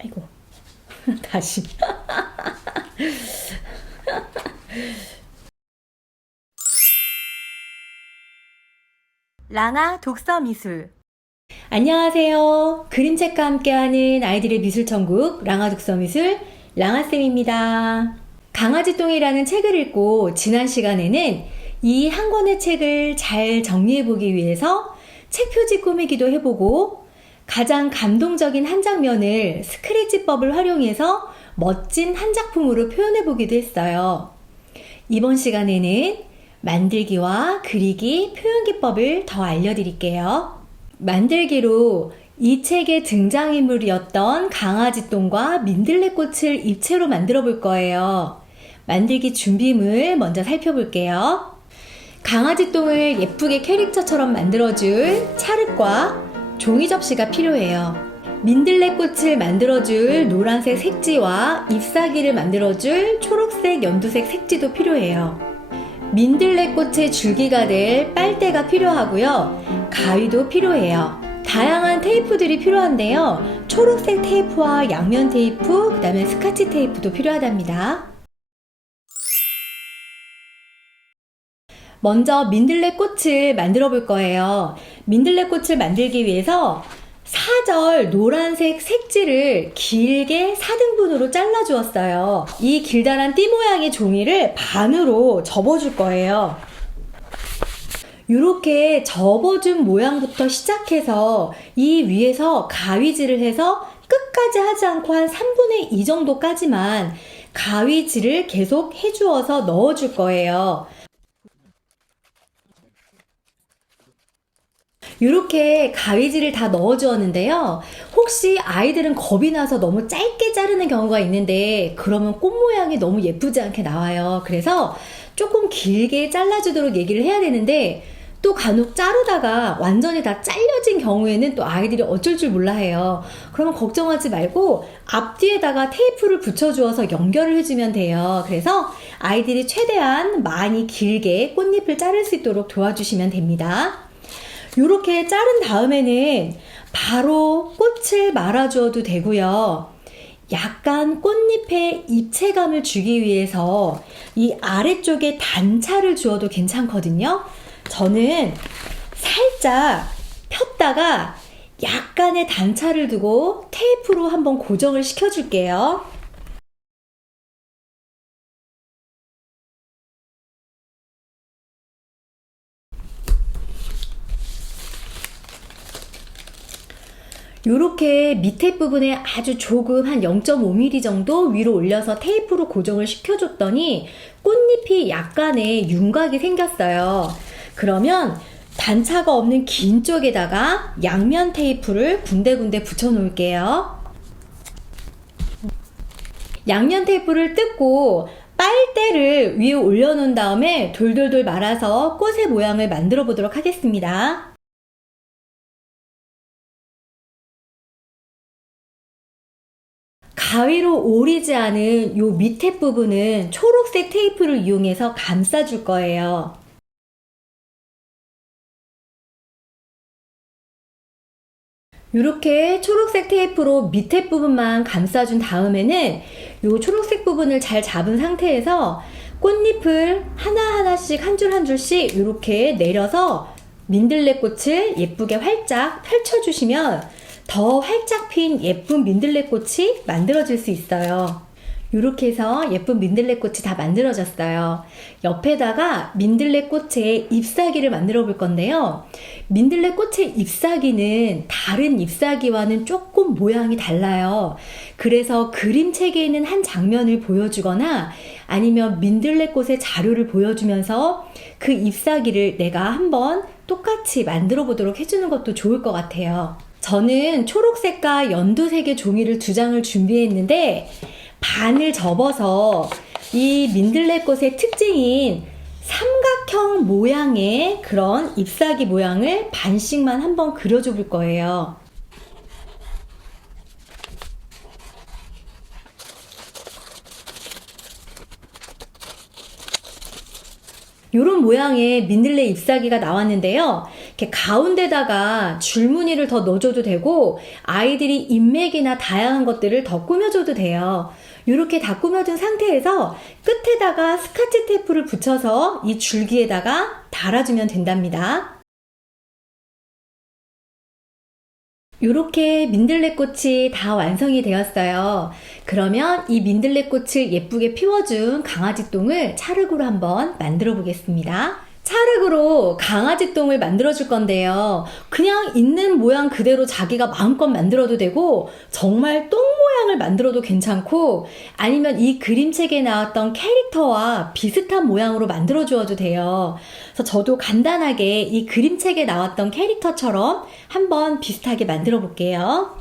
아이고. 다시. 랑아 독서미술. 안녕하세요. 그림책과 함께하는 아이들의 미술천국 랑아독서미술 랑아쌤입니다. 강아지똥이라는 책을 읽고 지난 시간에는 이 한 권의 책을 잘 정리해보기 위해서 책 표지 꾸미기도 해보고 가장 감동적인 한 장면을 스크래치법을 활용해서 멋진 한 작품으로 표현해보기도 했어요. 이번 시간에는 만들기와 그리기, 표현기법을 더 알려드릴게요. 만들기로 이 책의 등장인물이었던 강아지똥과 민들레꽃을 입체로 만들어 볼 거예요. 만들기 준비물 먼저 살펴볼게요. 강아지똥을 예쁘게 캐릭터처럼 만들어줄 찰흙과 종이 접시가 필요해요. 민들레꽃을 만들어줄 노란색 색지와 잎사귀를 만들어줄 초록색, 연두색 색지도 필요해요. 민들레꽃의 줄기가 될 빨대가 필요하고요. 가위도 필요해요. 다양한 테이프들이 필요한데요. 초록색 테이프와 양면 테이프, 그 다음에 스카치 테이프도 필요하답니다. 먼저 민들레꽃을 만들어 볼 거예요. 민들레꽃을 만들기 위해서 사절 노란색 색지를 길게 4등분으로 잘라 주었어요. 이 길다란 띠 모양의 종이를 반으로 접어줄 거예요. 이렇게 접어준 모양부터 시작해서 이 위에서 가위질을 해서 끝까지 하지 않고 한 3분의 2 정도까지만 가위질을 계속 해주어서 넣어줄 거예요. 이렇게 가위질을 다 넣어주었는데요. 혹시 아이들은 겁이 나서 너무 짧게 자르는 경우가 있는데 그러면 꽃 모양이 너무 예쁘지 않게 나와요. 그래서 조금 길게 잘라주도록 얘기를 해야 되는데 또 간혹 자르다가 완전히 다 잘려진 경우에는 또 아이들이 어쩔 줄 몰라 해요. 그러면 걱정하지 말고 앞뒤에다가 테이프를 붙여주어서 연결을 해주면 돼요. 그래서 아이들이 최대한 많이 길게 꽃잎을 자를 수 있도록 도와주시면 됩니다. 이렇게 자른 다음에는 바로 꽃을 말아주어도 되고요. 약간 꽃잎에 입체감을 주기 위해서 이 아래쪽에 단차를 주어도 괜찮거든요. 저는 살짝 폈다가 약간의 단차를 두고 테이프로 한번 고정을 시켜줄게요. 이렇게 밑에 부분에 아주 조금 한 0.5mm 정도 위로 올려서 테이프로 고정을 시켜줬더니 꽃잎이 약간의 윤곽이 생겼어요. 그러면 단차가 없는 긴 쪽에다가 양면 테이프를 군데군데 붙여 놓을게요. 양면 테이프를 뜯고 빨대를 위에 올려놓은 다음에 돌돌돌 말아서 꽃의 모양을 만들어 보도록 하겠습니다. 가위로 오리지 않은 요 밑에 부분은 초록색 테이프를 이용해서 감싸줄 거예요. 이렇게 초록색 테이프로 밑에 부분만 감싸준 다음에는 요 초록색 부분을 잘 잡은 상태에서 꽃잎을 하나하나씩 한 줄 한 줄씩 이렇게 내려서 민들레꽃을 예쁘게 활짝 펼쳐주시면 더 활짝 핀 예쁜 민들레꽃이 만들어질 수 있어요. 이렇게 해서 예쁜 민들레꽃이 다 만들어졌어요. 옆에다가 민들레꽃의 잎사귀를 만들어 볼 건데요. 민들레꽃의 잎사귀는 다른 잎사귀와는 조금 모양이 달라요. 그래서 그림책에 있는 한 장면을 보여주거나 아니면 민들레꽃의 자료를 보여주면서 그 잎사귀를 내가 한번 똑같이 만들어 보도록 해주는 것도 좋을 것 같아요. 저는 초록색과 연두색의 종이를 2장을 준비했는데 반을 접어서 이 민들레꽃의 특징인 삼각형 모양의 그런 잎사귀 모양을 반씩만 한번 그려줘 볼 거예요. 이런 모양의 민들레 잎사귀가 나왔는데요. 이렇게 가운데다가 줄무늬를 더 넣어줘도 되고 아이들이 인맥이나 다양한 것들을 더 꾸며줘도 돼요. 이렇게 다 꾸며준 상태에서 끝에다가 스카치 테이프를 붙여서 이 줄기에다가 달아주면 된답니다. 이렇게 민들레꽃이 다 완성이 되었어요. 그러면 이 민들레꽃을 예쁘게 피워준 강아지똥을 찰흙으로 한번 만들어 보겠습니다. 찰흙으로 강아지똥을 만들어 줄 건데요. 그냥 있는 모양 그대로 자기가 마음껏 만들어도 되고 정말 똥 모양을 만들어도 괜찮고 아니면 이 그림책에 나왔던 캐릭터와 비슷한 모양으로 만들어 주어도 돼요. 그래서 저도 간단하게 이 그림책에 나왔던 캐릭터처럼 한번 비슷하게 만들어 볼게요.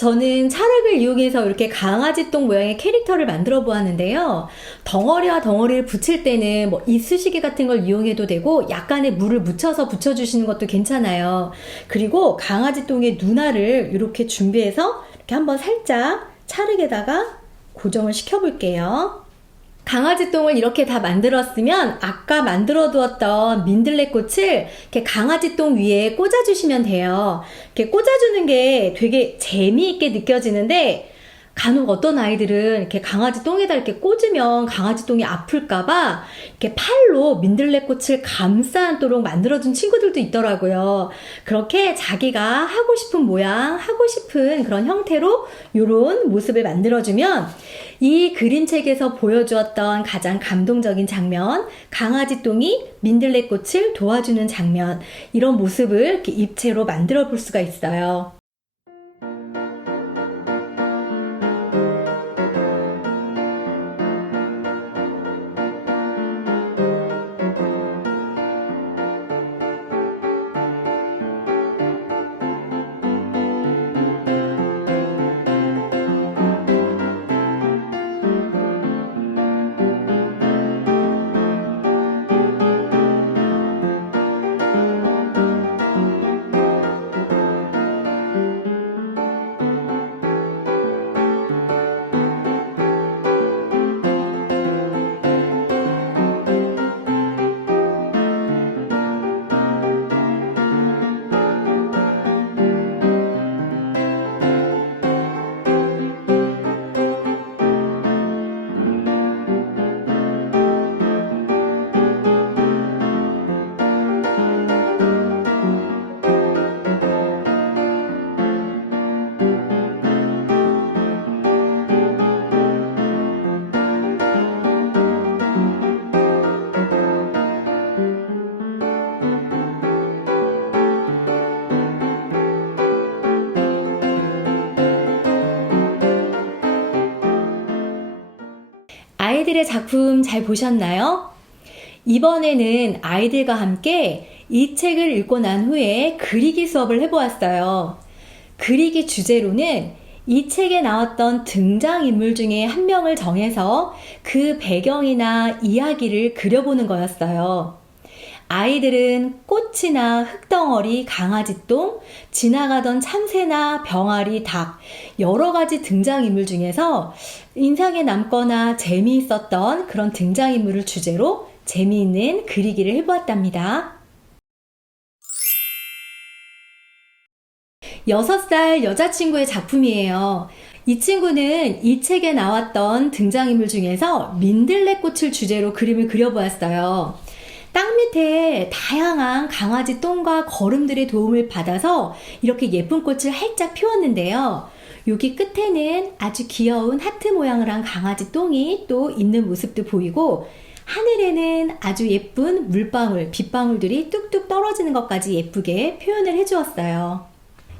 저는 찰흙을 이용해서 이렇게 강아지똥 모양의 캐릭터를 만들어 보았는데요. 덩어리와 덩어리를 붙일 때는 뭐 이쑤시개 같은 걸 이용해도 되고 약간의 물을 묻혀서 붙여주시는 것도 괜찮아요. 그리고 강아지똥의 눈알을 이렇게 준비해서 이렇게 한번 살짝 찰흙에다가 고정을 시켜 볼게요. 강아지똥을 이렇게 다 만들었으면 아까 만들어 두었던 민들레꽃을 이렇게 강아지똥 위에 꽂아주시면 돼요. 이렇게 꽂아주는 게 되게 재미있게 느껴지는데 간혹 어떤 아이들은 이렇게 강아지 똥에다 이렇게 꽂으면 강아지 똥이 아플까봐 이렇게 팔로 민들레꽃을 감싸 안도록 만들어준 친구들도 있더라고요. 그렇게 자기가 하고 싶은 모양, 하고 싶은 그런 형태로 이런 모습을 만들어주면 이 그림책에서 보여주었던 가장 감동적인 장면, 강아지 똥이 민들레꽃을 도와주는 장면, 이런 모습을 이렇게 입체로 만들어 볼 수가 있어요. 아이들의 작품 잘 보셨나요? 이번에는 아이들과 함께 이 책을 읽고 난 후에 그리기 수업을 해보았어요. 그리기 주제로는 이 책에 나왔던 등장인물 중에 한 명을 정해서 그 배경이나 이야기를 그려보는 거였어요. 아이들은 꽃이나 흙덩어리, 강아지똥, 지나가던 참새나 병아리, 닭, 여러 가지 등장인물 중에서 인상에 남거나 재미있었던 그런 등장인물을 주제로 재미있는 그리기를 해보았답니다. 6살 여자친구의 작품이에요. 이 친구는 이 책에 나왔던 등장인물 중에서 민들레꽃을 주제로 그림을 그려보았어요. 땅 밑에 다양한 강아지 똥과 거름들의 도움을 받아서 이렇게 예쁜 꽃을 활짝 피웠는데요. 여기 끝에는 아주 귀여운 하트 모양을 한 강아지 똥이 또 있는 모습도 보이고 하늘에는 아주 예쁜 물방울, 빗방울들이 뚝뚝 떨어지는 것까지 예쁘게 표현을 해주었어요.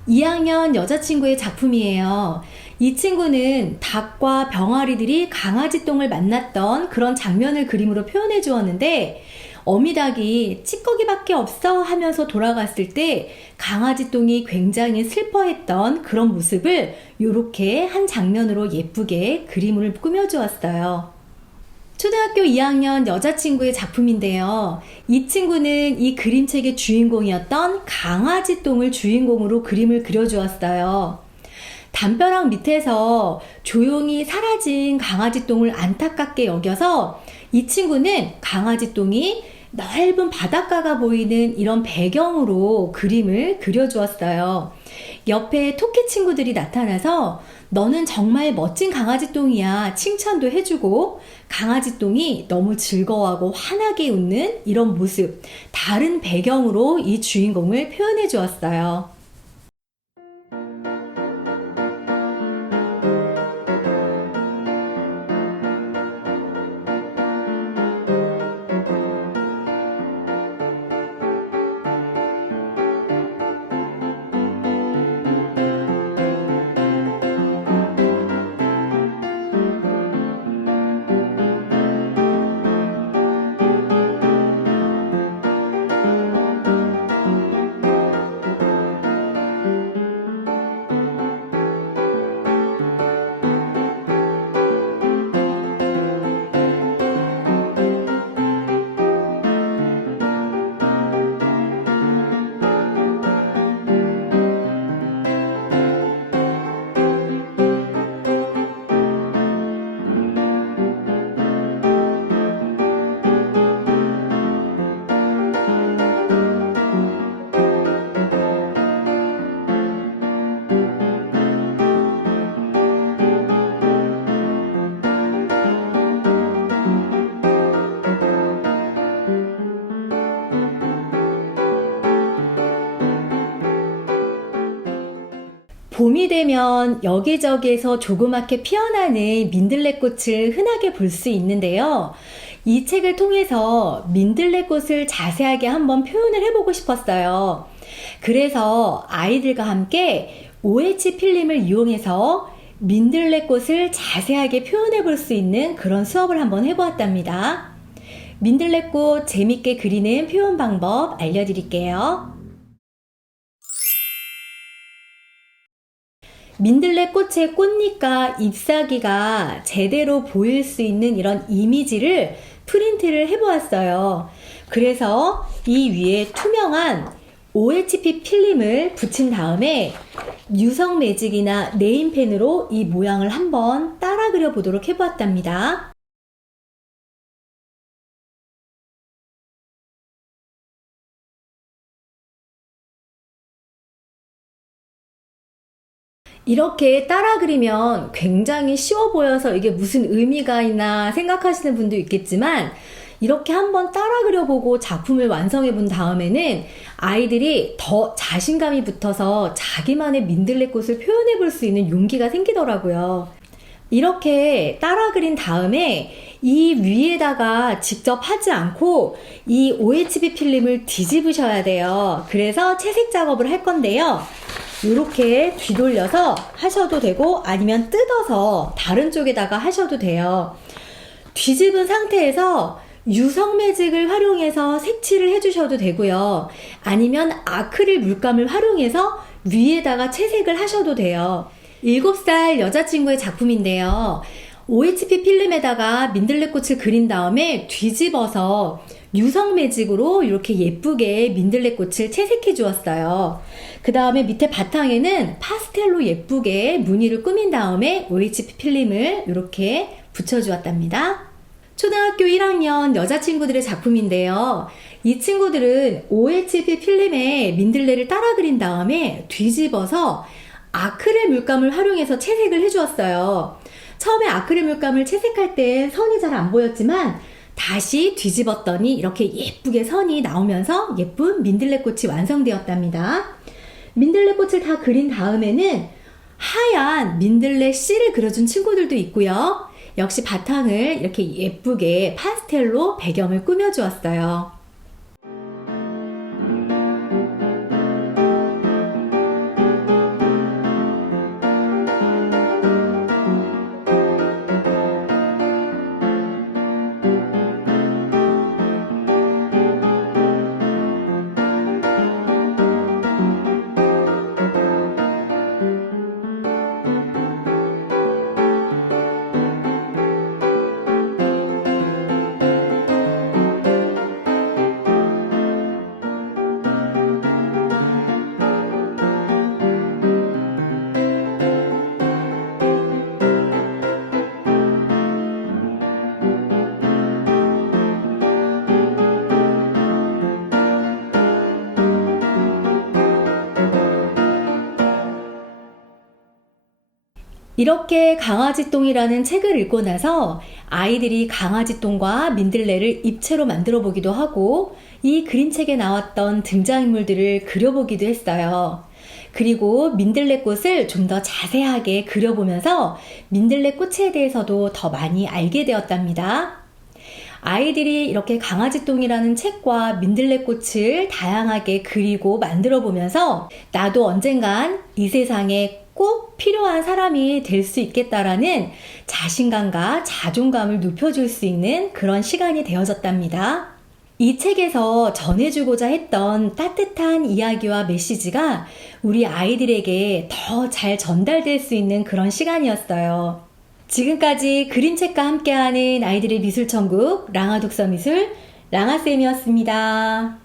2학년 여자친구의 작품이에요. 이 친구는 닭과 병아리들이 강아지 똥을 만났던 그런 장면을 그림으로 표현해 주었는데 어미닭이 찌꺼기밖에 없어 하면서 돌아갔을 때 강아지 똥이 굉장히 슬퍼했던 그런 모습을 이렇게 한 장면으로 예쁘게 그림을 꾸며주었어요. 초등학교 2학년 여자친구의 작품인데요. 이 친구는 이 그림책의 주인공이었던 강아지 똥을 주인공으로 그림을 그려주었어요. 담벼락 밑에서 조용히 사라진 강아지 똥을 안타깝게 여겨서 이 친구는 강아지 똥이 넓은 바닷가가 보이는 이런 배경으로 그림을 그려주었어요. 옆에 토끼 친구들이 나타나서 너는 정말 멋진 강아지 똥이야 칭찬도 해주고, 강아지 똥이 너무 즐거워하고 환하게 웃는 이런 모습, 다른 배경으로 이 주인공을 표현해 주었어요. 봄이 되면 여기저기에서 조그맣게 피어나는 민들레꽃을 흔하게 볼 수 있는데요. 이 책을 통해서 민들레꽃을 자세하게 한번 표현을 해보고 싶었어요. 그래서 아이들과 함께 OH 필름을 이용해서 민들레꽃을 자세하게 표현해 볼 수 있는 그런 수업을 한번 해보았답니다. 민들레꽃 재밌게 그리는 표현 방법 알려드릴게요. 민들레꽃의 꽃잎과 잎사귀가 제대로 보일 수 있는 이런 이미지를 프린트를 해보았어요. 그래서 이 위에 투명한 OHP 필름을 붙인 다음에 유성 매직이나 네임펜으로 이 모양을 한번 따라 그려보도록 해보았답니다. 이렇게 따라 그리면 굉장히 쉬워 보여서 이게 무슨 의미가 있나 생각하시는 분도 있겠지만, 이렇게 한번 따라 그려보고 작품을 완성해 본 다음에는 아이들이 더 자신감이 붙어서 자기만의 민들레꽃을 표현해 볼 수 있는 용기가 생기더라고요. 이렇게 따라 그린 다음에 이 위에다가 직접 하지 않고 이 OHB 필름을 뒤집으셔야 돼요. 그래서 채색 작업을 할 건데요. 이렇게 뒤돌려서 하셔도 되고 아니면 뜯어서 다른 쪽에다가 하셔도 돼요. 뒤집은 상태에서 유성 매직을 활용해서 색칠을 해주셔도 되고요. 아니면 아크릴 물감을 활용해서 위에다가 채색을 하셔도 돼요. 7살 여자친구의 작품인데요. OHP 필름에다가 민들레꽃을 그린 다음에 뒤집어서 유성 매직으로 이렇게 예쁘게 민들레꽃을 채색해 주었어요. 그 다음에 밑에 바탕에는 파스텔로 예쁘게 무늬를 꾸민 다음에 OHP 필름을 이렇게 붙여주었답니다. 초등학교 1학년 여자친구들의 작품인데요. 이 친구들은 OHP 필름에 민들레를 따라 그린 다음에 뒤집어서 아크릴 물감을 활용해서 채색을 해주었어요. 처음에 아크릴 물감을 채색할 때 선이 잘 안 보였지만 다시 뒤집었더니 이렇게 예쁘게 선이 나오면서 예쁜 민들레꽃이 완성되었답니다. 민들레꽃을 다 그린 다음에는 하얀 민들레 씨를 그려준 친구들도 있고요. 역시 바탕을 이렇게 예쁘게 파스텔로 배경을 꾸며주었어요. 이렇게 강아지똥이라는 책을 읽고 나서 아이들이 강아지똥과 민들레를 입체로 만들어 보기도 하고 이 그림책에 나왔던 등장인물들을 그려보기도 했어요. 그리고 민들레꽃을 좀 더 자세하게 그려보면서 민들레꽃에 대해서도 더 많이 알게 되었답니다. 아이들이 이렇게 강아지똥이라는 책과 민들레꽃을 다양하게 그리고 만들어 보면서 나도 언젠간 이 세상에 꼭 필요한 사람이 될 수 있겠다라는 자신감과 자존감을 높여줄 수 있는 그런 시간이 되어졌답니다. 이 책에서 전해주고자 했던 따뜻한 이야기와 메시지가 우리 아이들에게 더 잘 전달될 수 있는 그런 시간이었어요. 지금까지 그림책과 함께하는 아이들의 미술천국 랑아독서미술 랑아쌤이었습니다.